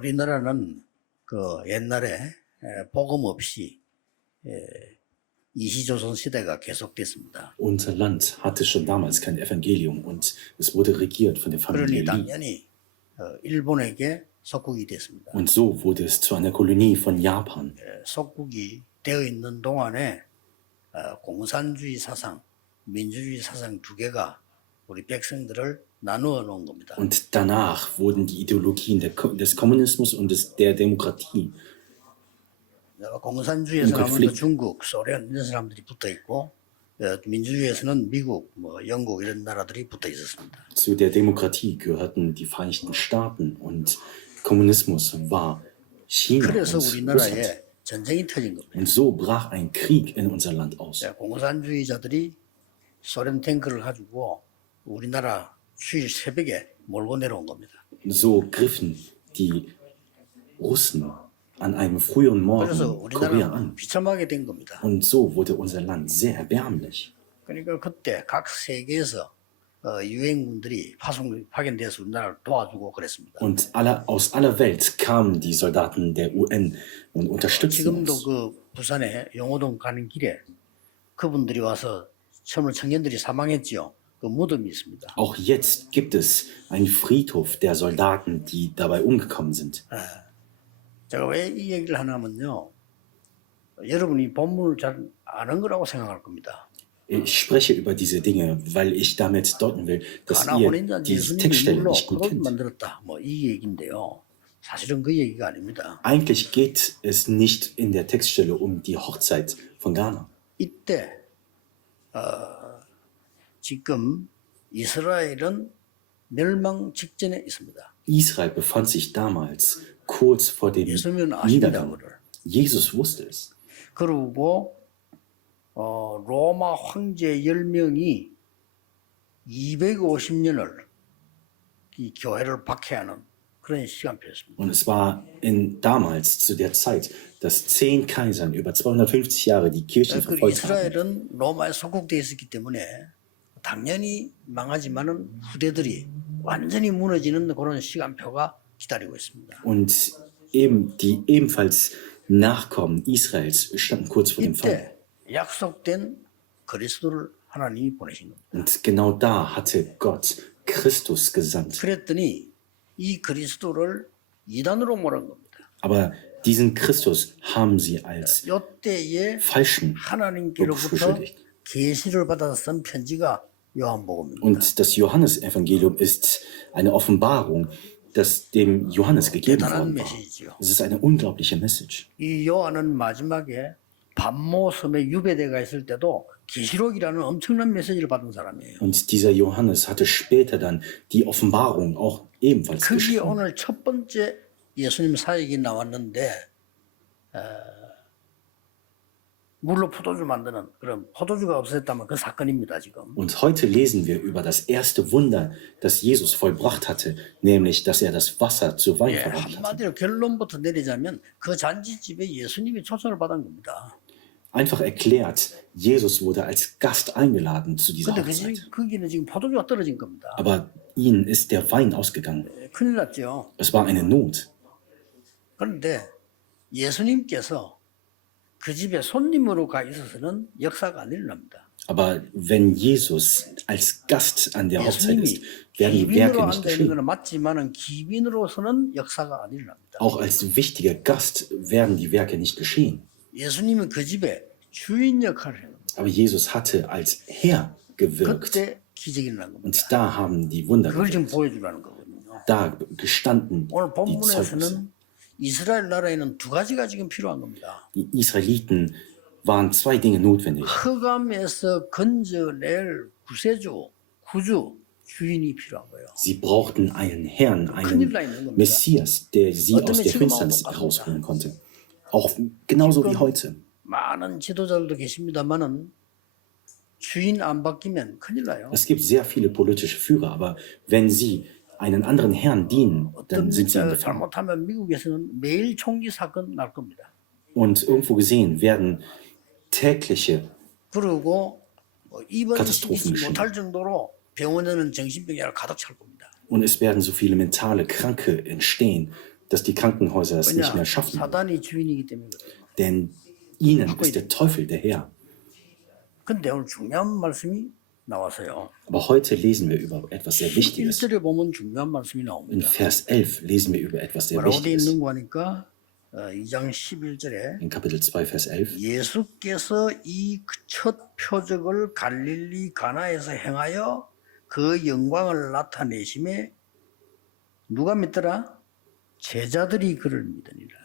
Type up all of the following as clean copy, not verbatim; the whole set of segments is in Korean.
우리나라는 그 옛날에 복음 없이 이시조선 시대가 계속됐습니다. Unser Land hatte schon damals kein Evangelium und es wurde regiert von der 그러니 Familie Li. 당연히 일본에게 속국이 됐습니다. Und so wurde es zu einer Kolonie von Japan. 속국이 되어 있는 동안에 공산주의 사상, 민주주의 사상 두 개가 우리 백성들을 나누어 놓은 겁니다. Und danach wurden die Ideologien des Kommunismus und der Demokratie 공산주의에서 나오는 konflikt. 중국, 소련 이런 사람들이 붙어 있고 민주주의에서는 미국, 영국 이런 나라들이 붙어 있었습니다. Zu der Demokratie gehörten die Vereinigten Staaten und Kommunismus war China 그래서 und Russland. 우리나라에 전쟁이 터진 겁니다. Und so brach ein Krieg in unser Land aus. 공산주의자들이 소련 탱크를 가지고 우리나라 주일 새벽에 몰고 내려온 겁니다. So griffen die Russen an einem frühen 그래서 Morgen Korea 우리나라는 an. 비참하게 된 겁니다. Und so wurde unser Land sehr erbärmlich. 그러니까 그때 각 세계에서 유엔군들이 파견돼서 우리나라를 도와주고 그랬습니다. Und aus aller Welt kamen die Soldaten der UN und unterstützten 지금도 uns. 그 부산에 용호동 가는 길에 그분들이 와서 처음에 청년들이 사망했지요. 그 무덤이 있습니다. Auch jetzt gibt es einen Friedhof der Soldaten, die dabei umgekommen sind. 제가 왜 이 얘기를 하냐면요. 여러분이 본문을 잘 아는 거라고 생각할 겁니다. Ich spreche über diese Dinge, weil ich damit deuten will, dass 가나 ihr 혼인잔치 diese 예수님이 Textstelle 물로 nicht gut 그것 kennt. 만들었다. 이 얘기인데요. 사실은 그 얘기가 아닙니다. Eigentlich geht es nicht in der Textstelle um die Hochzeit von Ghana. 이때 지금 이스라엘은 멸망 직전에 있습니다. Israel befand sich damals kurz vor dem 예수님은 아십니다. Niedergang. 그를. Jesus wusste es. 그리고 로마 황제 10명이 250년을 이 교회를 박해하는 그런 시간표였습니다. Und es war damals zu der Zeit, dass 10 Kaisern über 250 Jahre die Kirche 그 verfolgt haben. 이스라엘은 로마에 속국되어 있었기 때문에 당연히 망하지만은 후대들이 완전히 무너지는 그런 시간표가 기다리고 있습니다. Und eben die ebenfalls Nachkommen Israels standen kurz vor dem Fall. 이때 약속된 그리스도를 하나님이 보내신 겁니다. Und genau da hatte Gott Christus gesandt. 그랬더니 이 그리스도를 이단으로 몰은 겁니다. Aber diesen Christus haben sie als 이때에 falschen 하나님께로부터 beschuldigt. 계시를 받아서 쓴 편지가 요한복음입니다. Und das Johannesevangelium ist eine Offenbarung, das dem Johannes gegeben 대단한 worden war. 메시지요. Es ist eine unglaubliche Message. 이 요한은 마지막에 반모 섬에 유배대가 있을 때도 계시록이라는 엄청난 메시지를 받은 사람이에요. Und dieser Johannes hatte später dann die Offenbarung auch ebenfalls 그게 geschrieben. 오늘 첫 번째 예수님 사역이 나왔는데 물로 포도주 만드는 그런 포도주가 없어졌다면 그 사건입니다 지금. Und heute lesen wir über das erste Wunder, das Jesus vollbracht hatte, nämlich, dass er das Wasser zu Wein verwandelt hatte. 한마디로 결론부터 내리자면 그 잔치집에 예수님이 초청을 받은 겁니다. Einfach erklärt, Jesus wurde als Gast eingeladen zu dieser 근데 Hochzeit. 거기는 지금 포도주가 떨어진 겁니다. Aber ihnen ist der Wein ausgegangen. 큰일 났죠. Es war eine Not. 그런데 예수님께서 그 집에 손님으로 가 있어서는 역사가 안 일어납니다. Aber wenn Jesus als Gast an der Hochzeit 예수님이 ist, werden die 기빈으로 Werke nicht 앉아 있는 geschehen. 것은 맞지만은 기빈으로서는 역사가 안 일어납니다. Auch als wichtiger Gast werden die Werke nicht geschehen. 예수님은 그 집에 주인 역할을 해요. Aber Jesus hatte als Herr gewirkt. 그때 기적이 일어난 겁니다. Und da haben die Wunder 그걸 지금 gewirkt. 보여주라는 거거든요. Da gestanden 오늘 die Zeugnisse. 본문에서는 이스라엘 나라에는 두 가지가 지금 필요한 겁니다. Die Israeliten waren 2 Dinge notwendig. 흑암에서 건져낼 구세주, 구주, 주인이 필요한 거예요. Sie brauchten einen Herrn, 큰일 einen 나 있는 겁니다. Messias, der sie 어떤 aus der 지금 Finsternis 마음도 herausholen konnte. Auch genauso wie heute. 많은 지도자들도 계십니다만은 주인 안 바뀌면 큰일 나요. Es gibt sehr viele politische Führer, aber wenn sie einen anderen Herrn dienen, dann 어떤 sind sie in 자가 Gefahr. 잘못하면 미국에서는 매일 총기 사건 날 겁니다. Und irgendwo gesehen werden tägliche 그리고 입원시키지 Katastrophen 못할 정도로 병원에는 정신병자가 가득 찰 겁니다. und es werden so viele mentale Kranke entstehen, dass die Krankenhäuser es nicht mehr 왜냐? schaffen. 사단이 주인이기 때문에 그래요. Denn ihnen ist der Teufel der Herr. 근데 오늘 중요한 말씀이 나와서요. Aber heute lesen wir über etwas sehr Wichtiges. 1절에 보면 중요한 말씀이 In 나옵니다. Vers 11 lesen wir über etwas sehr 뭐라고 되어 Wichtiges. 있는 거 하니까 2장 11절에 In Kapitel 2, Vers 11. 예수께서 이 첫 표적을 갈릴리 가나에서 행하여 그 영광을 나타내심에 누가 믿더라? 제자들이 그를 믿으니라.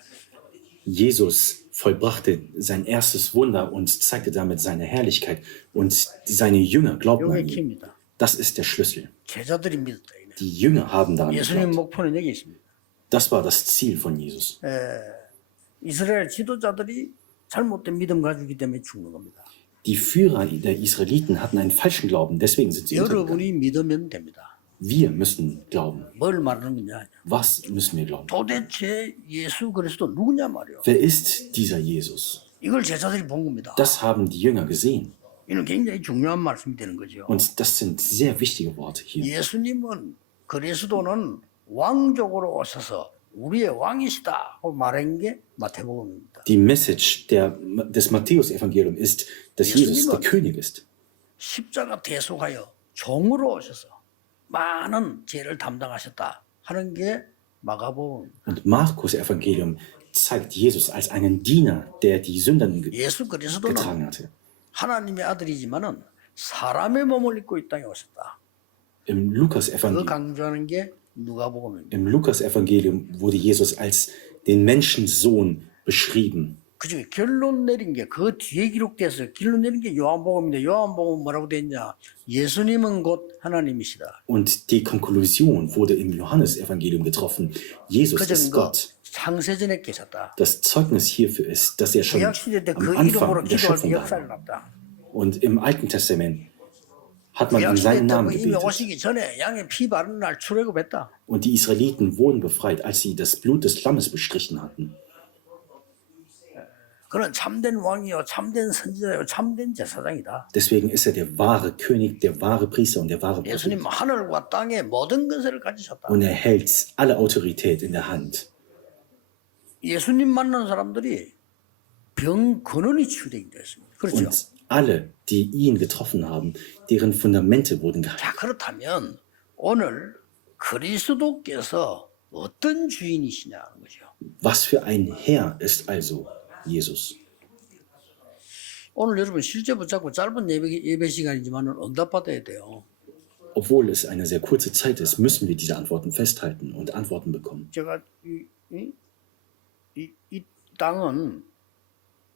Jesus vollbrachte sein erstes Wunder und zeigte damit seine Herrlichkeit. Und seine Jünger glaubten 요게 an ihn. 키입니다. Das ist der Schlüssel. 제자들이 믿었다. 이거는. Die Jünger haben daran 예수님 geglaubt. 목표는 여기 있습니다. Das war das Ziel von Jesus. 이스라엘 지도자들이 잘못된 믿음 가지고 있기 때문에 죽는 겁니다. Die Führer der Israeliten hatten einen falschen Glauben, deswegen sind sie untergegangen. 여러분이 믿으면 됩니다. Wir müssen glauben. 뭘 말하는 거냐? Was müssen wir glauben? 도대체 예수 그리스도 누구냐 말이요. Wer ist dieser Jesus? 이걸 제자들이 본 겁니다. Das haben die Jünger gesehen. 이는 굉장히 중요한 말씀이 되는 거죠. Und das sind sehr wichtige Worte hier. 예수님은 그리스도는 왕족으로 오셔서 우리의 왕이시다 하고 말한 게 마태복음입니다. Die Message des Matthäus-Evangeliums ist, dass Jesus der König ist. 십자가 대속하여 종으로 오셔서 많은 죄를 담당하셨다 하는 게 마가복음입니다. Und Markus-Evangelium zeigt Jesus als einen Diener, der die Sünden 예수 그리스도는 getragen hatte. 하나님의 아들이지만은 사람의 몸을 입고 이 땅에 오셨다. Im 그 Lukas-Evangelium 강조하는 게 누가복음입니다. wurde Jesus als den Menschensohn beschrieben. 그중에 결론 내린 게 그 뒤에 기록돼서 결론 내린 게 요한복음인데 요한복음 뭐라고 돼 있냐? 예수님은 곧 하나님이시다. Und die Konklusion wurde im Johannesevangelium getroffen. Jesus 그 ist 증거 Gott. 창세전에 계셨다. Das Zeugnis hierfür ist, dass er schon 구약 시대 때 그 am 이름으로 Anfang der 기도할 때 Schöpfung da 역사를 war. 났다. Und im Alten Testament hat man 구약 in 시대 seinen 때 Namen 이미 gebetet. 오시기 전에 양의 피 바르는 날 출애굽했다. Und die Israeliten wurden befreit, als sie das Blut des Lammes bestrichen hatten. 그는 참된 왕이요, 참된 선지자요, 참된 제사장이다. Deswegen ist er der wahre König, der wahre Priester und der wahre Prophet. 예수님 하늘과 땅의 모든 것을 가지셨다. Und er hält alle Autorität in der Hand. 예수님 만난 사람들이 병 근원이 치유되게 됐습니다. 그렇죠? Und alle, die ihn getroffen haben, deren Fundamente wurden geheilt. 자, 그렇다면 오늘 그리스도께서 어떤 주인이시냐는 거죠. Was für ein Herr ist also Jesus? 오늘 여러분 실제 붙잡고 짧은 예배 시간이지만 응답받아야 돼요. Obwohl es eine sehr kurze Zeit ist, müssen wir diese Antworten festhalten und Antworten bekommen. 제가 이 땅은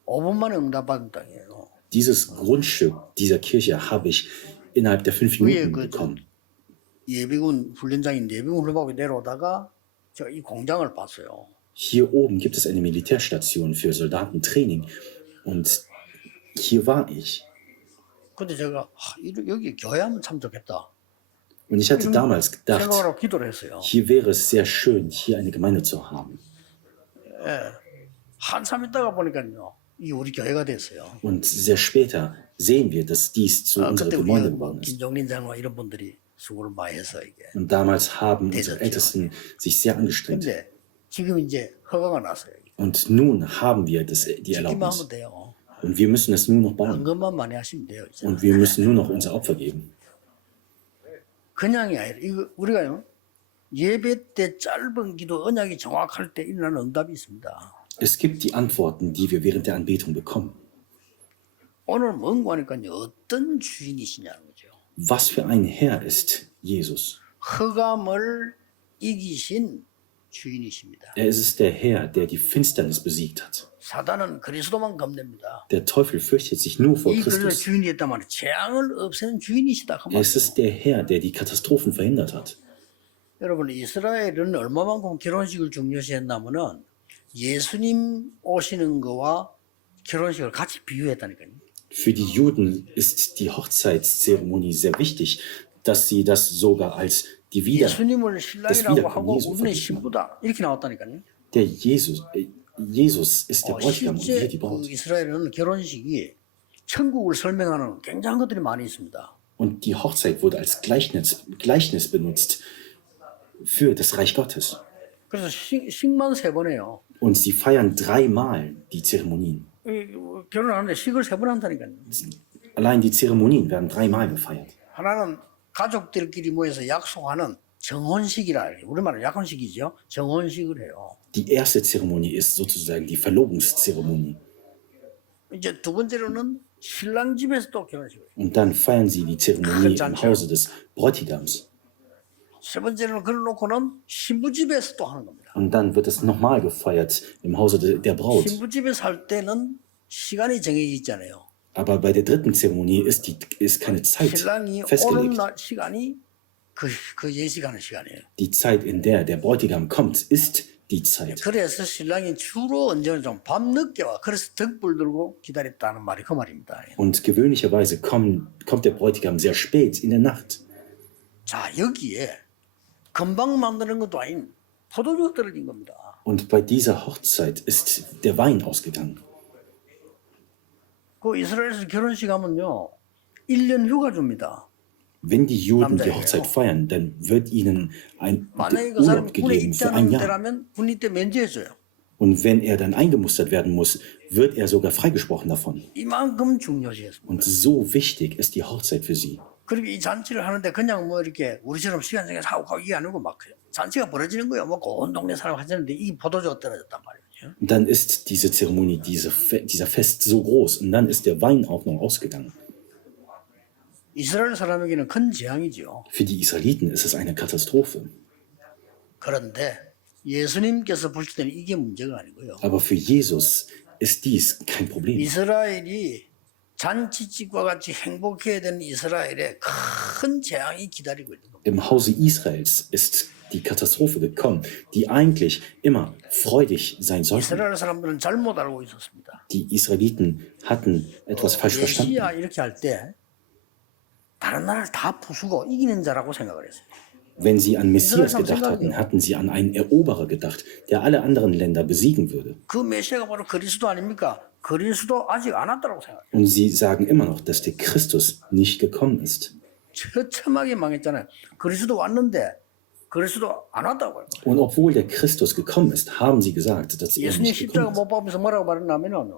5분 만에 응답받은 땅이에요. Dieses Grundstück dieser Kirche habe ich innerhalb der 5 Minuten bekommen. 예비군 훈련장인데 예비군 훈련하고 내려오다가 제가 이 공장을 봤어요. Hier oben gibt es eine Militärstation für Soldatentraining und hier war ich. 근데 제가 여기 교회 하면 참 좋겠다. Und ich hatte damals gedacht, 생각으로 기도를 했어요. hier wäre es sehr schön, hier eine Gemeinde zu haben. 한참 있다가 보니까요, 이 우리 교회가 됐어요. Und sehr später sehen wir, dass dies zu unserer 그때 Gemeinde 우리 geworden ist. 김종린 장로 이런 분들이 수고를 많이 해서 이게. Und damals haben unsere Ältesten sich sehr angestrengt. 근데 지금 이제 허가가 났어요. Und nun haben wir die 지키만 Erlaubnis. 하면 돼요. Und wir müssen es nur noch bauen. 헌금만 많이 하시면 돼요. 이제. Und wir müssen nur noch unser Opfer geben. 그냥이 아니라 이거 우리가요 예배 때 짧은 기도 언약이 정확할 때 일어나는 응답이 있습니다. Es gibt die Antworten, die wir während der Anbetung bekommen. 오늘 뭔가 하니까요 어떤 주인이시냐는 거죠. Was für ein Herr ist Jesus? 흑암을 이기신 주인이십니다. Er ist es der Herr, der die Finsternis besiegt hat. 사단은 그리스도만 겁냅니다. Der Teufel fürchtet sich nur vor 이 그리스도 Christus. 주인이었단 말이에요. 재앙을 없애는 주인이시다. 그 Es 말이에요. ist der Herr, der die Katastrophen verhindert hat. 여러분 이스라엘은 얼마만큼 결혼식을 중요시했냐면은 예수님 오시는 거와 결혼식을 같이 비유했다니까요. Für die Juden ist die Hochzeitszeremonie sehr wichtig, dass sie das sogar als die 예수님을 신랑이라고 Wiederkommen 하고 Jesu 우리는 verglichen 신부다 이렇게 나왔다니까요. der Jesus ist der Bräutigam und wir 실제 die 그 Braut. 이스라엘은 결혼식이 천국을 설명하는 굉장한 것들이 많이 있습니다. Und die Hochzeit wurde als Gleichnis benutzt für das Reich Gottes. 그래서 식만 3번 해요. Und sie feiern dreimal die Zeremonien. 결혼하는데 식을 3번 한다니까요. Allein die Zeremonien werden dreimal gefeiert. 하나는 가족들끼리 모여서 약속하는 정혼식이라 해요. 우리말로 약혼식이죠. 정혼식을 해요. Die erste Zeremonie ist sozusagen die Verlobungszeremonie. 이제 두 번째로는 신랑 집에서 또 결혼식을 해요. Und dann feiern sie die Zeremonie im Hause des Bräutigams. 세 번째로는 그걸 놓고는 신부 집에서 또 하는 겁니다. Und dann wird es nochmal gefeiert im Hause der Braut. 신부 집에서 할 때는 시간이 정해져 있잖아요. Aber bei der dritten Zeremonie ist keine Zeit 신랑이 오는 festgelegt. 날 시간이 그 예식하는 시간이에요. Die Zeit, in der der Bräutigam kommt, ist die Zeit. 그래서 신랑이 주로 언제는 좀 밤늦게 와. 그래서 덕불 들고 기다렸다는 말이 그 말입니다. Und gewöhnlicherweise kommt der Bräutigam sehr spät in der Nacht. 자, 여기에 금방 만드는 것도 아닌 포도주가 떨어진 겁니다. Und bei dieser Hochzeit ist der Wein ausgegangen. 그 이스라엘에서 결혼식 하면요, 1년 휴가 줍니다. Wenn die Juden die 남자예요. Hochzeit feiern, dann wird ihnen ein 만약에 그 사람이 Urlaub 군에 gegeben für ein 입대하는 Jahr. 때라면 군인 때 면제해줘요. Und wenn er dann eingemustert werden muss, wird er sogar freigesprochen davon. 이만큼 중요시했습니다. Und so wichtig ist die Hochzeit für sie. 그리고 이 잔치를 하는데 그냥 뭐 이렇게 우리처럼 시간 정해서 하고 가고 이게 아니고 막 잔치가 벌어지는 거예요. 뭐 온 동네 사람 하자는데 이 포도주가 떨어졌단 말이죠. Und dann ist diese Zeremonie, dieser Fest so groß und dann ist der Wein auch noch ausgegangen. 이스라엘 사람에게는 큰 재앙이죠. Für die Israeliten ist es eine Katastrophe. 그런데 예수님께서 보실 때는 이게 문제가 아니고요. Aber für Jesus ist dies kein Problem. 이스라엘이 잔치집과 같이 행복해야 되는 이스라엘에 큰 재앙이 기다리고 있는 겁니다. Im Hause Israels ist die Katastrophe gekommen, die eigentlich immer freudig sein sollte. 이스라엘 사람들은 잘못 알고 있었습니다. Die Israeliten hatten etwas falsch verstanden. 메시아 이렇게 할 때 다른 나라를 다 부수고 이기는 자라고 생각을 했어요. Wenn sie an Messias gedacht hatten, hatten sie an einen Eroberer gedacht, der alle anderen Länder besiegen würde. 그 메시아가 바로 그리스도 아닙니까? 그리스도 아직 안 왔다고 생각해요. Und sie sagen immer noch, dass der Christus nicht gekommen ist. 처참하게 망했잖아요. 그리스도 왔는데 그리스도 안 왔다고 해요. Und obwohl der Christus gekommen ist, haben sie gesagt, dass er 예수님 nicht 십자가 gekommen ist. 못 박으면서 뭐라고 말했냐면은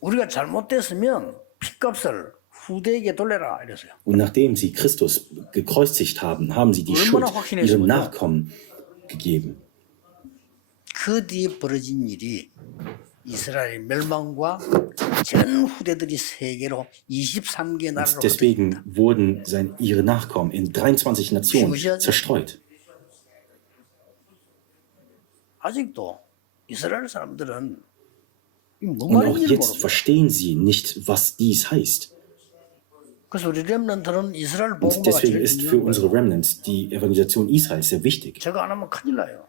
우리가 잘못됐으면 핏값을 후대에게 돌려라 이랬어요. Und nachdem sie Christus gekreuzigt haben, haben sie die Schuld ihren Nachkommen gegeben. 그 뒤에 벌어진 일이 이스라엘 멸망과 전 후대들이 세계로 23개 나라로 Und deswegen wurden ihre Nachkommen in 23 Nationen zerstreut. 아직도 이스라엘 사람들은 이 뭐 Und auch 말인지 jetzt 모릅니다. verstehen sie nicht, was dies heißt. 그래서 우리 렘넌트는 이스라엘 Und 복음화가 deswegen 제일 ist für 중요한 unsere 거예요. Remnants die Evangelisation Israels sehr wichtig. 저거 안 하면 큰일 나요.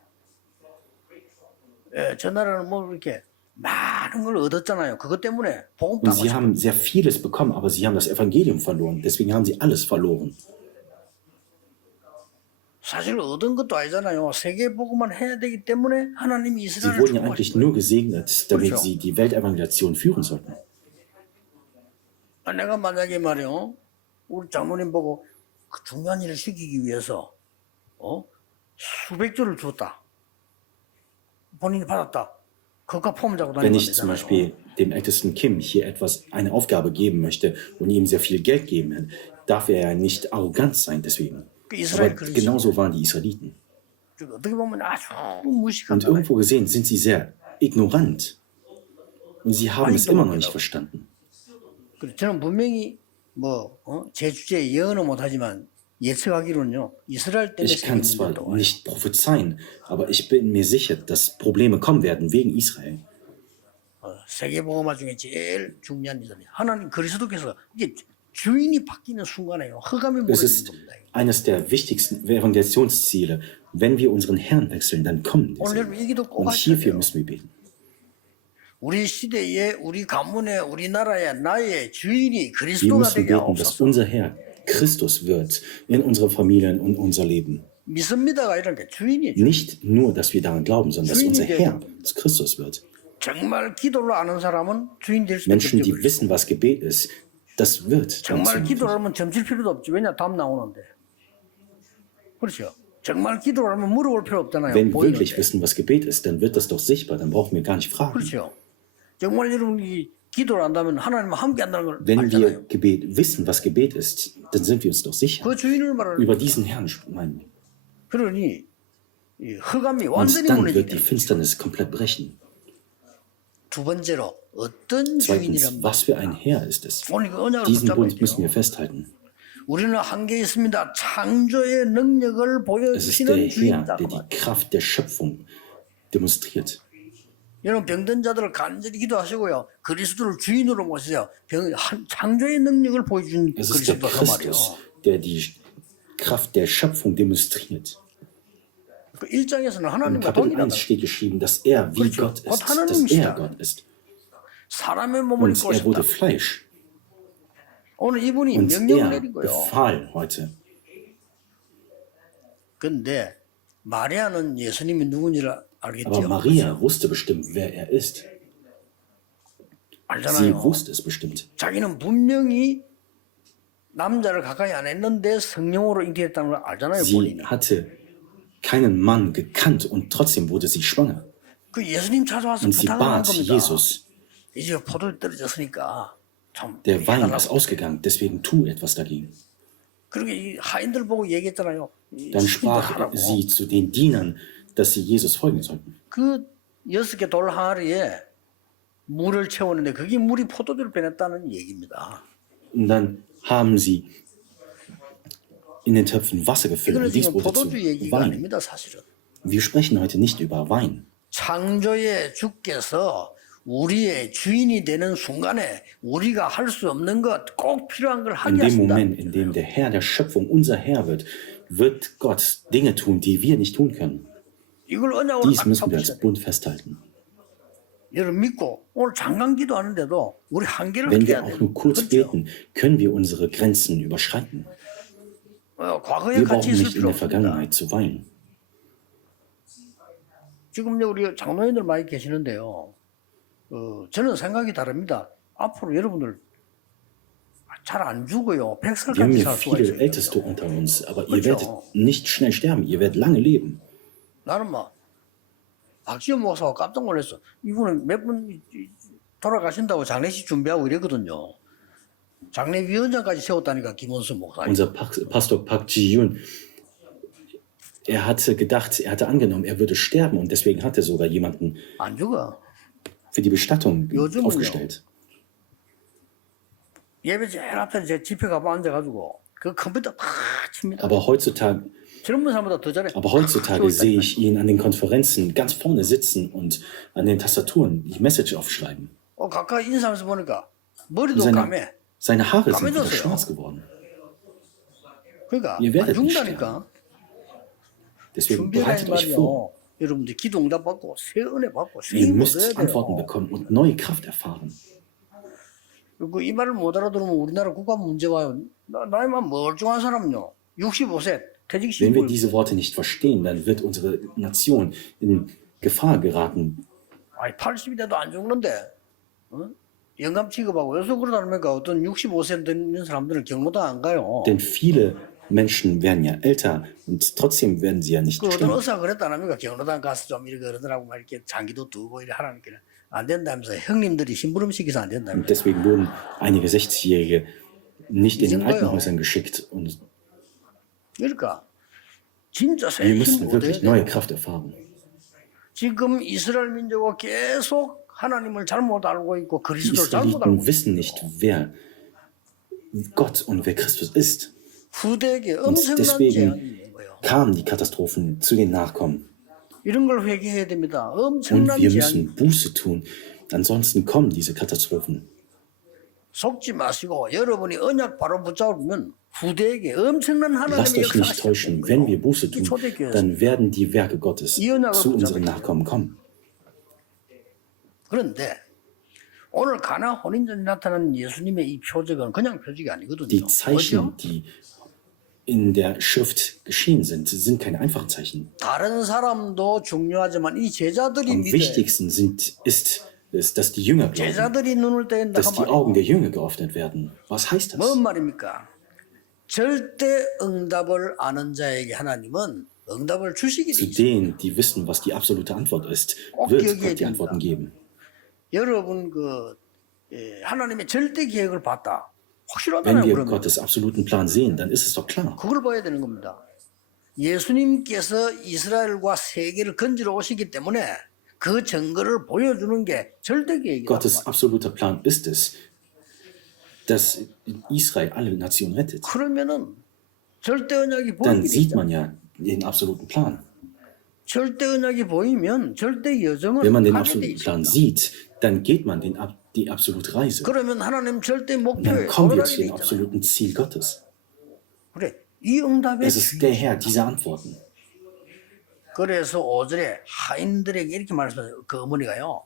예, 저 나라는 뭐 이렇게 많은 걸 얻었잖아요. 그것 때문에 복음 Und sie 따고 haben sehr vieles bekommen, aber sie haben das Evangelium verloren. Deswegen haben sie alles verloren. 사실 얻은 것도 아니잖아요. 세계 복음만 해야 되기 때문에 하나님이 Sie 이스라엘을 wurden ja eigentlich 축복하신 nur 거예요. gesegnet, damit sie die Weltevangelisation führen sollten. 내가 만약에 말이요, 우리 장로님 보고 그 중요한 일을 시키기 위해서 수백 조를 줬다. 본인이 받았다. 그거 포함자고 Wenn 다니면 ich zum 되잖아요. Beispiel dem ältesten Kim hier eine Aufgabe geben möchte und ihm sehr viel Geld geben, darf er ja nicht arrogant sein deswegen. 그 Aber 이스라엘 그릇이 genauso waren die Israeliten. 어떻게 보면 아주 Und 무식하다. irgendwo gesehen sind sie sehr ignorant. Und sie haben es immer noch nicht verstanden. 저는 분명히 제 주제에 예언은 못하지만 예측하기로는요. 이스라엘 때문에 Ich kann zwar 생기는 것도 nicht prophezeien, aber ich bin mir sicher, dass Probleme kommen werden wegen Israel. 세계 복음화 중에 제일 중요한 일은 하나님 그리스도께서 이게 주인이 바뀌는 순간에요. 흑암이 Es 무너지는 ist 겁니다. eines der wichtigsten Evangelisationsziele. Wenn wir unseren Herrn wechseln, dann kommen 오늘 diese. 여러분 이 기도 꼭 Und 하셔야 hierfür 돼요. müssen wir beten. 우리 시대에 우리 가문에 우리 나라에 나의 주인이 Wir 그리스도가 müssen 되게 beten, dass 하옵소서. unser Herr Christus wird in unsere Familien und unser Leben. 믿습니다가 이런 게 주인이죠. Nicht nur, dass wir daran glauben, sondern dass unser Herr Christus wird. 정말 기도를 아는 사람은 주인 될 수밖에 Menschen, die 없죠. wissen, was Gebet ist, das wird dann 정말 zum 기도를 하면 점칠 필요도 없지. 왜냐 답 나오는데. 그렇죠. 정말 기도를 하면 물어볼 필요 없잖아요. Wenn wir wirklich 보이는데. wissen, was Gebet ist, dann wird das doch sichtbar, dann brauchen wir gar nicht fragen. 그렇죠. 정말 여러분이 기도를 한다면 하나님과 함께 한다는 걸 Wenn 알잖아요. wir Gebet wissen, was Gebet ist, dann sind wir uns doch sicher. 그 주인을 말하는 Über diesen Herrn meinen wir. 그러니 이 흑암이 Und 완전히 dann wird 무너지게 die 됩니다. Finsternis komplett brechen. 두 번째로 어떤 Zweitens, 주인이란 was für ein Herr ist es? 오늘 그 언약을 Diesen 붙잡아야 Bund müssen 돼요. wir festhalten. 우리는 한계 있습니다. 창조의 능력을 Es ist der 보여주시는 Herr, 주인이다. der die Kraft der Schöpfung demonstriert. 여러분 병든 자들을 간절히 기도하시고요. 그리스도를 주인으로 모시세요. 창조의 능력을 보여준 Es ist der 그리스도가 말이에요. Christus, der die Kraft der Schöpfung demonstriert. 그 1장에서는 Im 하나님과 Kapitel 동일하다. 1 steht geschrieben, dass er wie 그렇죠. Gott 곧 ist, dass 하나님이시다. er Gott ist. 사람의 몸을 Und 입고 er wurde 오셨다. Fleisch. 오늘 이분이 Und 명령을 er 내린 거예요. befahl heute. 근데 마리아는 예수님이 누군지를 Aber 알겠죠. Maria wusste bestimmt, wer er ist. Sie 알잖아요. wusste es bestimmt. 자기는 분명히 남자를 가까이 안 했는데 성령으로 잉태했다는 걸 알잖아요. Sie 본인이. hatte keinen Mann gekannt und trotzdem wurde sie schwanger. 그 예수님 찾아와서 Und sie 부탁을 한 bat 겁니다. Jesus, 이제 포도주 떨어졌으니까 좀 der Wein ist 해달라고. ausgegangen, deswegen tu etwas dagegen. 그렇게 이 하인들 보고 얘기했잖아요. 이 Dann 시킨다 sprach 하라고. sie zu den Dienern, dass sie Jesus folgen sollten. 그 6개 돌 항아리에 물을 채웠는데 그게 물이 포도주를 빼냈다는 얘기입니다. Und dann haben sie in den Töpfen Wasser gefüllt 이거는 und dies 지금 wurde zu 포도주 얘기가 Wein. 아닙니다, 사실은. Wir sprechen heute nicht über Wein. 창조의 주께서 우리의 주인이 되는 순간에 우리가 할 수 없는 것, 꼭 필요한 걸 In 하게 dem 하신다. Moment, in dem der Herr der Schöpfung unser Herr wird Gott Dinge tun, die wir nicht tun können. 이걸 언약으로 Dies 딱 müssen wir 잡으셔야 als 돼요. Bund festhalten. 여러분 믿고 오늘 잠깐 기도하는데도 우리 한계를 Wenn wir 깨야 auch 돼요. nur kurz 그렇죠? beten, können wir unsere Grenzen überschreiten. 과거에 Wir 같이 brauchen 있을 nicht in 필요 der 없습니다. Vergangenheit zu weinen. 지금 우리 장로님들 많이 계시는데요. 저는 생각이 다릅니다. 앞으로 여러분들 잘 안 죽어요. Wir haben 100살까지 hier 살 수가 viele 있어요. Älteste unter uns, aber ihr 그렇죠. werdet nicht schnell sterben, ihr werdet lange leben. 나는 막 박지원 목사가 깜짝 놀랐어. 이분은 몇 분 돌아가신다고 장례식 준비하고 이랬거든요. 장례위원장까지 세웠다니까 김원수 목사. Unser Pastor Park Ji-yoon, er hatte angenommen, er würde sterben und deswegen hat er sogar jemanden 안 죽어. für die Bestattung 요즘은요. aufgestellt. 예배 제일 앞에 제 집회 가봐 앉아가지고 그 컴퓨터 팍 칩니다. Aber heutzutage 젊은 사람보다 더 잘해. Aber heutzutage sehe ich ihn an den Konferenzen ganz vorne sitzen und an den Tastaturen die Message aufschreiben. 가까이 인사하면서 보니까 머리도 Seine, 감해. seine Haare sind wieder 감해졌어요. schwarz geworden. 그러니까 Ihr 안 werdet nicht 죽는다니까. Deswegen 준비하는 bereitet euch vor. 말이요. 여러분들 기도 응답 받고 새 은혜 받고 새 Ihr 힘을 müsst 얻어야 Antworten 돼요. bekommen und neue Kraft erfahren. 그리고 이 말을 못 알아들으면 우리나라 국가 문제 와요. 나이만 멀쩡한 사람요. 65세 퇴직 Wenn wir 시골. diese Worte nicht verstehen, dann wird unsere Nation in Gefahr geraten. 아니 80이 돼도 안 죽는데 어? 영감 취급하고 여기서 그러다니까 어떤 65세 되는 사람들은 경로도 안 가요. Denn viele Menschen werden ja älter und trotzdem werden sie ja nicht 그 어떤 sterben. 의사가 그랬다니까 경로당 가서 좀 이렇게 그러더라고 막 이렇게 장기도 두고 이래 하라니까 안 된다면서 형님들이 심부름 시켜서 안 된다면서. Und deswegen wurden einige 60-Jährige nicht in den Sind wir ja. Altenhäusern geschickt. Und 그러니까 진짜 새 wir 힘 müssen 얻어야 wirklich 돼요. neue Kraft erfahren. 지금 이스라엘 민족은 계속 하나님을 잘못 알고 있고 Die 그리스도를 잘못 알고 Israeliten wissen nicht, wer Gott und wer Christus ist. 후대에게 Und 엄청난 deswegen 재앙이 있는 거예요. kamen die Katastrophen zu den Nachkommen. 이런 걸 회개해야 됩니다. Und 엄청난 wir 재앙이. müssen Buße tun. Ansonsten kommen diese Katastrophen. 속지 마시고 여러분이 언약 바로 붙잡으면 후대에게 엄청난 Lasst 하나님의 euch nicht 역사가 täuschen. 시작되는 Wenn 거예요. wir Buße 이 tun, 초대교회에서. dann werden die Werke Gottes 이언약을 zu unseren 붙잡아요. Nachkommen kommen. 그런데 오늘 가나 혼인전에 나타난 예수님의 이 표적은 그냥 표적이 아니거든요. Die 뭐죠? Zeichen, die in der Schrift geschehen sind keine einfachen Zeichen. 다른 사람도 중요하지만 이 제자들이 Am 믿어요. wichtigsten ist, dass die Jünger glauben, 제자들이 눈을 뗀다 dass die 하면 Augen der Jünger geöffnet werden. Was heißt das? 뭔 말입니까? 절대 응답을 아는 자에게 하나님은 응답을 주시게 돼 Zu 있습니다. denen, die wissen, was die absolute Antwort ist, wird Gott die Antworten geben. 여러분 하나님의 절대 계획을 봤다. Wenn 확실하다는 wir 그러면 Gottes absoluten Plan sehen, dann ist es doch klar. 그걸 봐야 되는 겁니다. 예수님께서 이스라엘과 세계를 건지러 오시기 때문에 그 증거를 보여주는 게 절대 계획이다. Gottes absoluter Plan ist es, dass Israel alle Nationen rettet. 그러면은 절대 언약이 Dann 보이게 sieht 되죠. man ja den absoluten Plan. 절대 언약이 보이면 절대 여정을 Wenn man den 하게 돼 absoluten Plan 있습니다. sieht, dann geht man die absolute Reise. 그러면 하나님 절대 Dann 목표에 kommen wir 도달하게 zu 돼 dem 있잖아요. absoluten Ziel Gottes. 그래, 이 응답의 Es ist der Herr dieser Antworten. 그래서 5절에 하인들에게 이렇게 말씀하세요. 그 어머니가요.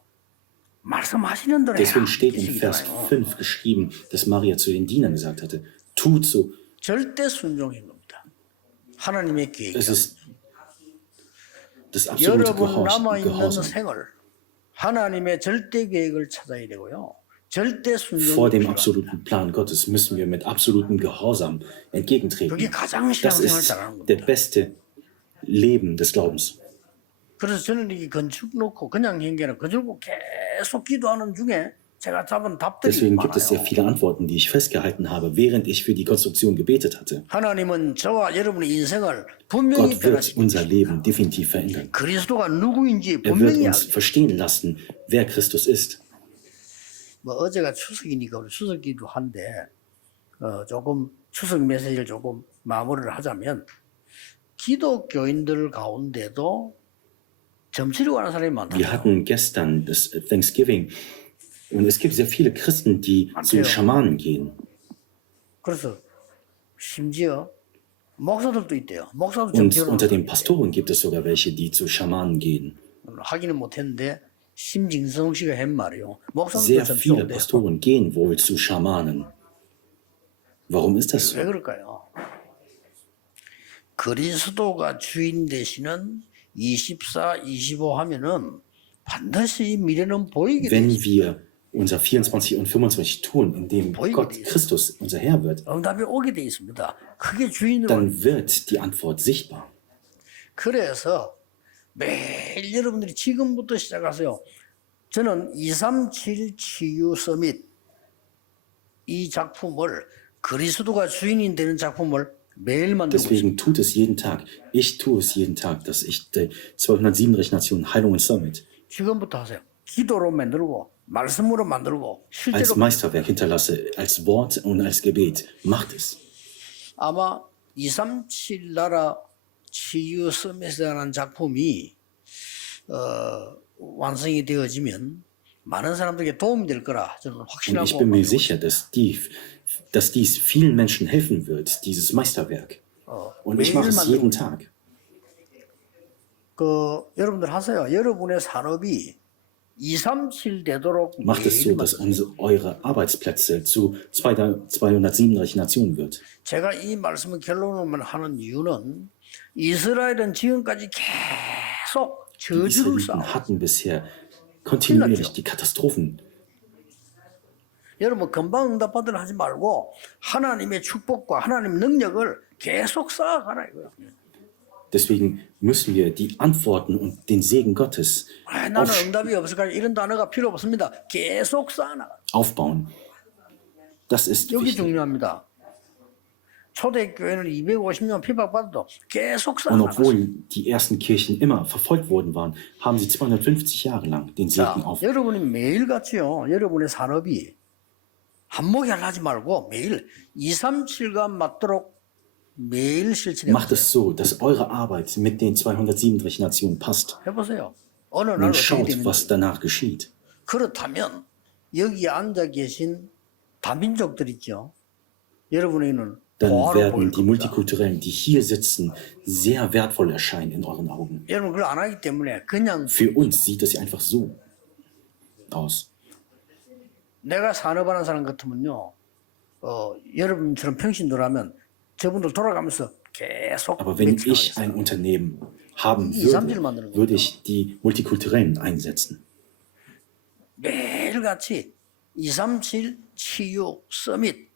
말씀하시는 대로 해라. Deswegen steht in 이렇게 Vers 얘기잖아요. 5 geschrieben, dass Maria zu den Dienern gesagt hatte, tut so. 절대 순종인 겁니다. 하나님의 계획. Es ist das absolute 여러분 남아있는 Gehorsam. 생을 하나님의 절대 계획을 찾아야 되고요. 절대 순종이 Vor dem 필요합니다. absoluten Plan Gottes müssen wir mit absolutem Gehorsam entgegentreten. 그게 가장 Das 신앙생활 ist 잘하는 der 겁니다. beste Leben des Glaubens. 그래서 저는 이게 건축 놓고 그냥 행기는 건축 놓고 계속 기도하는 중에 제가 잡은 답들이 Deswegen gibt es sehr 많아요. viele Antworten, die ich festgehalten habe, während ich für die Konstruktion gebetet hatte. 하나님은 저와 여러분의 인생을 분명히 Gott wird 변화시킵니다. unser Leben definitiv verändern. 그리스도가 누구인지 Er wird 분명히 uns 알게. verstehen lassen, wer Christus ist. 뭐 어제가 추석이니까 우리 추석기도 한데 조금 추석 메시지를 조금 마무리를 하자면 기독교인들 가운데도 점치려고 하는 사람이 Wir 많다. hatten gestern das Thanksgiving und es gibt sehr viele Christen, die zu Schamanen gehen. 그래서 심지어 목사들도 있대요. 목사도 Und 점치려고 unter 하는 den Pastoren gibt es sogar welche, die zu Schamanen gehen. 사람이 하기는 못했는데 심징성 씨가 한 말이요. 목사들도 Sehr 점치려고 viele 한대요. Pastoren gehen wohl zu Schamanen. Warum ist das 왜 so? 그럴까요? 그리스도가 주인 되시는 24, 25 하면은 반드시 미래는 보이게 돼 Wenn 있습니다. wir unser 24 und 25 tun, indem Gott Christus unser Herr wird, 응답이 오게 돼 있습니다. 그게 주인으로. dann wird die Antwort sichtbar. 그래서 매일 여러분들이 지금부터 시작하세요. 저는 237 치유 서밋 이 작품을 그리스도가 주인이 되는 작품을 매일 만들고 있습니다. Deswegen tut es jeden Tag. Ich tue es jeden Tag, dass ich die 237 Nationen Heilung und Summit 지금부터 하세요. 기도로 만들고 말씀으로 만들고 als 실제로 Meisterwerk hinterlasse, als Wort und als Gebet. Macht es. 아마 237 나라 치유 서밋이라는 작품이 완성이 되어지면 많은 사람들에게 도움이 될 거라 저는 Und ich 확신하고 bin mir sicher, dass dies vielen Menschen helfen wird, dieses Meisterwerk. Und ich mache es jeden Tag. 여러분들 하세요. 여러분의 산업이 237 되도록 Macht es so, 매일 dass 만드세요. eure Arbeitsplätze zu 237 Nationen wird. 제가 이 말씀을 결론을 하는 이유는 이스라엘은 지금까지 계속 Die 저주를 Israeliten 쌓아. hatten bisher kontinuierlich die Katastrophen. 여러분 금방 응답받으려 하지 말고 하나님의 축복과 하나님 능력을 계속 쌓아가라 이거야. Deswegen müssen wir die Antworten und den Segen Gottes 나는 응답이 없을까 이런 단어가 필요 없습니다. 계속 쌓아나가. aufbauen. Das ist 여기 wichtig. 중요합니다. 초대교회는 250년 핍박받아도 계속 Und 쌓아나가. obwohl die ersten Kirchen immer verfolgt worden waren, haben sie 250 Jahre lang den 자, Segen auf. 여러분이 매일같이요. 여러분의 산업이 한몫을 하지 말고 매일 237과 맞도록 매일 실천해 Macht es so, dass eure Arbeit mit den 237 Nationen passt. 해보세요. 어느 날 Und 어떻게 schaut, 되는지. was danach geschieht. 그렇다면 여기 앉아 계신 다민족들 있죠. 여러분에게는 Dann 보화로 werden 보일 die 겁니다. Multikulturellen, die hier sitzen, sehr wertvoll erscheinen in euren Augen. 여러분 그걸 안 하기 때문에 그냥 Für uns sieht es einfach so aus. 내가 산업하는 사람 같으면요. 여러분처럼 평신도라면 저분들 돌아가면서 계속 Aber wenn ich 매출하겠어요. ein Unternehmen haben 만드는 würde ich die Multikulturellen einsetzen. 매일같이 237 치유 서밋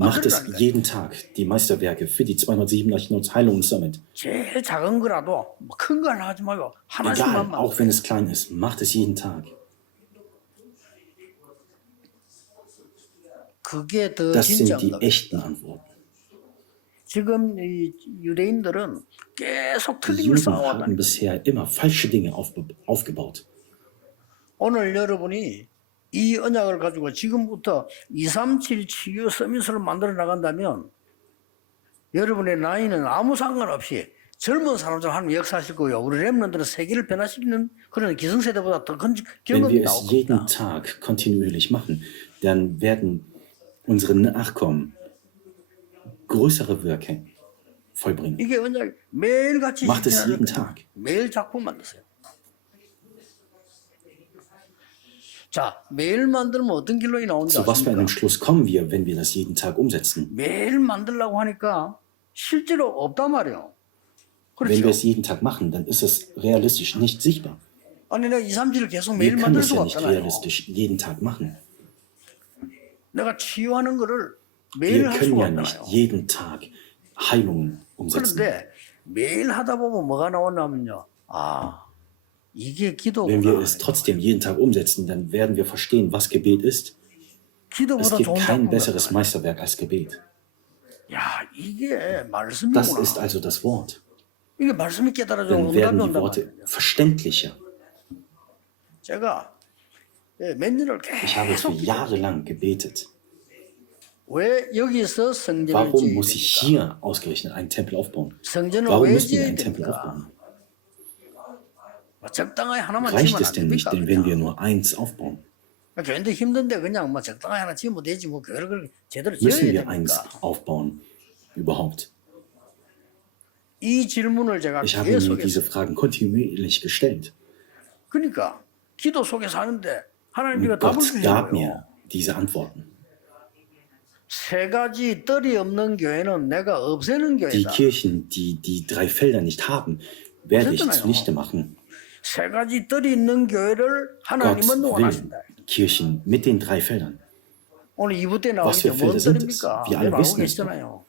Macht es 만들어라니까. jeden Tag, die Meisterwerke für die 237 Notes Heilung und Summit. 제일 작은 거라도 큰 거 하나 하지 말고 하나씩만 Egal, 만들어. auch wenn es klein ist, macht es jeden Tag. 그게 더 Das 진짜 sind die 응답이다. echten Antworten. 지금 이 유대인들은 계속 Die 틀림을 Juden 쌓아왔다. haben bisher immer falsche Dinge aufgebaut. 오늘 여러분이 이 언약을 가지고 지금부터 237 치유 서밋을 만들어 나간다면 여러분의 나이는 아무 상관없이 젊은 사람들 하나님 역사하실 거예요. 우리 렘넌트는 세계를 변화시키는 그런 기성세대보다 더 큰 Wenn 경험이 wir es 나올 jeden 겁니다. Tag kontinuierlich machen, dann werden unsere Nachkommen größere Werke vollbringen. 이게 언약 매일같이 Macht es jeden 실천하는 Tag. 매일 작품 만드세요. 자, 매일 만들면 어떤 결론이 나오는지 Zu was für einem 아십니까? Schluss kommen wir, wenn wir das jeden Tag umsetzen? 매일 만들려고 하니까 실제로 없단 말이에요. Wenn wir 그렇죠? es jeden Tag machen, dann ist es realistisch nicht sichtbar. 아니 내가 2, 3일을 계속 Wir 매일 können 만들 es 수가 ja nicht 없잖아요. realistisch jeden Tag machen. 내가 치유하는 거를 매일 Wir 할 können 수가 ja nicht 없잖아요. jeden Tag Heilungen umsetzen. 그런데 매일 하다 보면 뭐가 나오냐면요. 아, 이게 Wenn wir 기도구나. es trotzdem jeden Tag umsetzen, dann werden wir verstehen, was Gebet ist. Es 기도보다 gibt 좋은 kein 작품 besseres 같잖아요. Meisterwerk als Gebet. 야, 이게 Das 말씀이구나. ist also das Wort. 이게 말씀이 깨달아져 Dann 응답이 werden die 온단 Worte 말이에요. verständlicher. 제가 몇 년을 Ich habe für 계속 Jahre lang gebetet. 왜 여기서 성전을 Warum muss ich 지어야 hier ausgerechnet einen Tempel aufbauen? 성전을 Warum 왜 müssen wir 지어야 einen Tempel 됩니까? aufbauen? 적당하게 하나만 Reicht 지으면 es 안 denn nicht, 됩니까? denn wenn wir 그냥? nur eins aufbauen? 교회도 힘든데 그냥 뭐 적당하게 하나 지으면 되지 뭐 그걸 제대로 Müssen 지어야 wir eins 됩니까? aufbauen? Überhaupt? 이 질문을 제가 Ich habe mir 계속해서 diese Fragen kontinuierlich gestellt. 그러니까 기도 속에서 하는데 하나님 이거 Und 답을 Gott 주신 gab 거예요. mir diese Antworten. 세 가지 뜰이 없는 교회는 내가 없애는 Die 교회다. Kirchen, die die drei Felder nicht haben, werde ich zunichte machen. 세 가지 뜰이 있는 교회를 Gott 하나님은 will 원하신다. Kirchen mit den drei Feldern. 오늘 2부 때 Was für 나오니까 뭔 Felder sind es? 뜰입니까? Wir alle 여러분 알고 wissen es doch. 계시잖아요.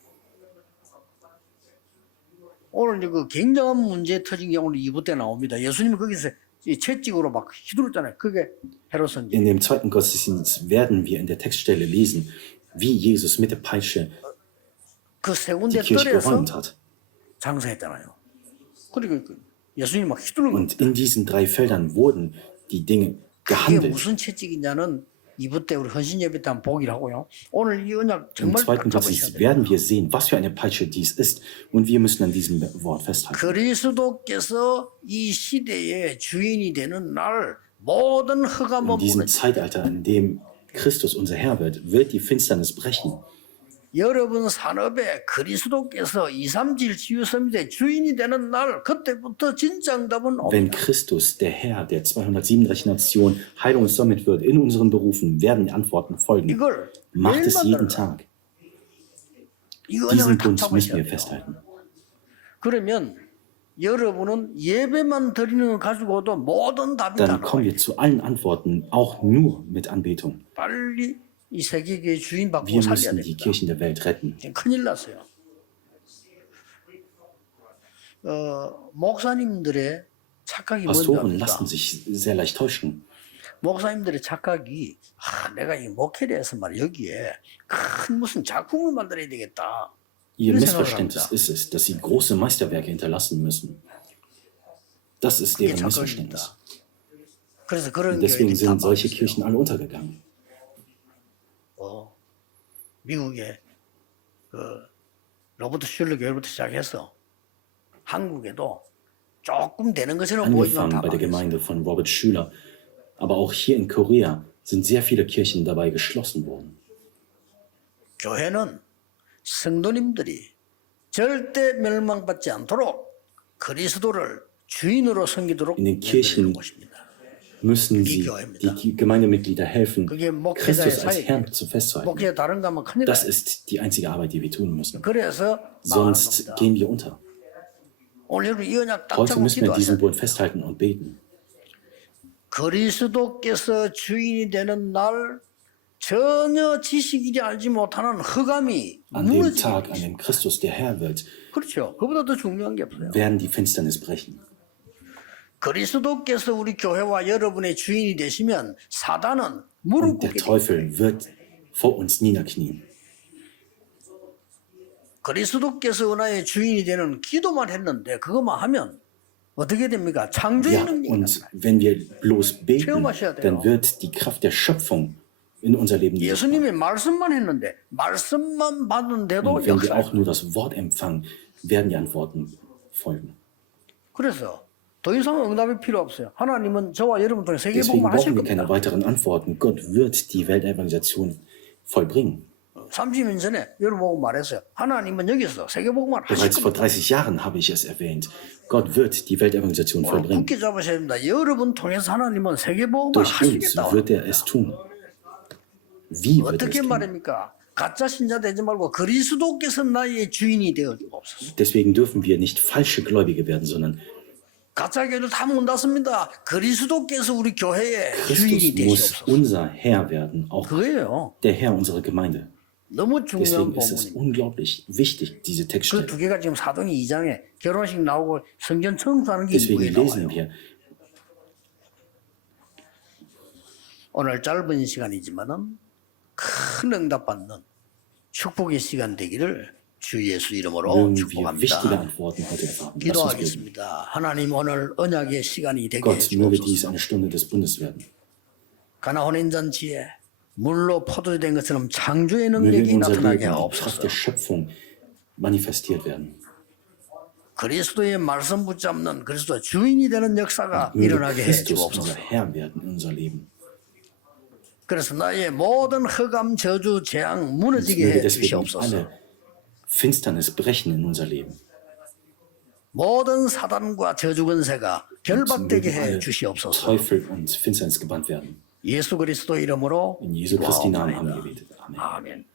오늘 이제 그 굉장한 문제 터진 게 오늘 2부 때 나옵니다. 예수님이 거기서 이 채찍으로 막 휘두르잖아요. 그게 헤롯선지. In dem zweiten Gottesdienst werden wir in der Textstelle lesen, wie Jesus mit der Peitsche 그 세 die 군데 Kirche 뜰에서 geräumt hat. 장사했잖아요. 그리고 예수님이 막 휘두르는 Und 겁니다. in diesen drei Feldern wurden die Dinge 그게 gehandelt. 무슨 채찍이냐는 2부 때 우리 헌신 예배 때 한번 보기를 하고요. 오늘 이 언약 Im 정말 딱 zweiten 잡으셔야 Gottesdienst 돼요. werden wir sehen, was für eine Peitsche dies ist. Und wir müssen an diesem Wort festhalten. 그리스도께서 이 시대의 주인이 되는 날 모든 흑암은 In diesem 무너지. Zeitalter, in dem Christus unser Herr wird die Finsternis brechen. 여러분 산업에 그리스도께서 237 치유섬의 주인이 되는 날 그때부터 진짜 응답은 Wenn 옵니다. Christus, der Herr der 237 Nation, Heilung und Summit wird in unseren Berufen, werden die Antworten folgen. 이걸 Macht 매일 es jeden 만들어라. Tag. 이 Diesen 언약을 딱 Bund müssen 잡으셔야 wir 돼요. festhalten. 그러면 여러분은 예배만 드리는 거 가지고도 모든 답이 다 Dann kommen 나와요. wir zu allen Antworten, auch nur mit Anbetung. 빨리 이 세계교회 주인 받고 Wir 살려야 müssen die 됩니다. Kirchen der Welt retten. 지금 큰일 났어요. 목사님들의 착각이 뭔지 Pastoren 압니까? lassen sich sehr leicht täuschen. 목사님들의 착각이 내가 이 목회를 해서 말이야 여기에 큰 무슨 작품을 만들어야 되겠다. Ihr 이런 생각을 Missverständnis 합니다. ist es, dass sie große Meisterwerke hinterlassen müssen. Das ist 그게 deren 착각입니다. Missverständnis. 그래서 그런 Und deswegen 교회들이 다 sind solche 망했어요. Kirchen alle untergegangen. 미국의 그 로버트 슐러 교회부터 시작해서 한국에도 조금 되는 것처럼 보이지만 Angefangen 다 bei der 망했어요. Gemeinde von Robert Schüler. Aber auch hier in Korea sind sehr viele Kirchen dabei geschlossen worden. 교회는 성도님들이 절대 멸망받지 않도록 그리스도를 주인으로 섬기도록 In den 만드는 Kirchen 것입니다. müssen sie die Gemeindemitglieder helfen, 그게 목회자의 Christus als 사역이에요. Herrn zu festzuhalten. 목회 다른 거 하면 큰일 Das 나요. ist die einzige Arbeit, die wir tun müssen. 그래서 망하는 Sonst 겁니다. gehen wir unter. 오늘 여러분 이 언약 딱 Heute 잡고 müssen wir 기도하셔야 diesen 돼요. Bund festhalten und beten. 그리스도께서 주인이 되는 날 전혀 지식이 알지 못하는 흑암이 An dem 무너지게 Tag, an dem Christus der Herr wird, 그렇죠. 그보다 더 중요한 게 없어요. werden die Finsternis brechen. 그리스도께서 우리 교회와 여러분의 주인이 되시면 사단은 무릎 Und der 꿇게 됩니다. Teufel wird vor uns niederknien. 그리스도께서 은하의 주인이 되는 기도만 했는데 그것만 하면 어떻게 됩니까? 창조의 Ja, 능력이 und 나타나요. wenn wir bloß beten, 체험하셔야 돼요. dann wird die Kraft der Schöpfung in unser Leben sichtbar. 예수님이 말씀만 했는데 말씀만 받는데도 Und wenn wir 역사. auch nur das Wort empfangen, werden die Antworten folgen. 그래서 더 이상 응답이 필요 없어요. 하나님은 저와 여러분 통해 Deswegen 세계복음을 하실 brauchen wir keine 겁니다. weiteren Antworten. Gott wird die Weltevangelisation vollbringen. 30년 전에 여러분 보고 말했어요. 하나님은 여기서 세계복음을 하실 Bereits vor 겁니다. 30 Jahren habe ich es erwähnt. Gott wird die Weltevangelisation vollbringen. 굳게 잡으셔야 됩니다. 여러분 통해서 하나님은 세계복음을 Durch uns 하시겠다. wird er es tun. Wie wird er es 어떻게 tun? 말입니까? 가짜 신자 되지 말고 그리스도께서 나의 주인이 되어 주옵소서. Deswegen dürfen wir nicht falsche Gläubige werden, sondern 가짜 교회도 다 문 닫습니다. 그리스도께서 우리 교회의 주인이 Christus muss 되시옵소서. unser Herr werden, auch 그거예요. der Herr unserer Gemeinde. 너무 중요한 Deswegen ist es 부분입니다. unglaublich wichtig, diese 그 Textstelle. 두 개가 지금 사도행 2장에 결혼식 나오고 성전 청소하는 게 Deswegen 이부에 lesen 나와요. wir, 오늘 짧은 시간이지만은 큰 응답받는 축복의 시간 되기를 주 예수 이름으로 mögen wir wichtige 축복합니다. Antworten heute erfahren. Lass uns beten. 기도하겠습니다. 하나님 오늘 언약의 시간이 되게 Gott, möge 해주옵소서. dies eine Stunde des Bundes werden. 가나 혼인잔치에 물로 포도주 된 것처럼 창조의 Möge 능력이 in unser 나타나게 Leben die 하옵소서. Kraft der Schöpfung manifestiert werden. 그리스도의 말씀 붙잡는 그리스도 주인이 되는 역사가 Möge 일어나게 해 Christus 주옵소서. unser Herr werden in unser Leben. 그래서 나의 모든 흑암, 저주, 재앙 Und 무너지게 möge 해 deswegen 주시옵소서. alle Finsternis brechen in unser Leben. 모든 사단과 저주 권세가 Und 결박되게 mögen 해 alle 주시옵소서. Teufel und Finsternis gebannt werden. 예수 그리스도 이름으로 In Jesu Christi Namen haben wir 기도하옵나이다. gebetet. Amen. 아멘.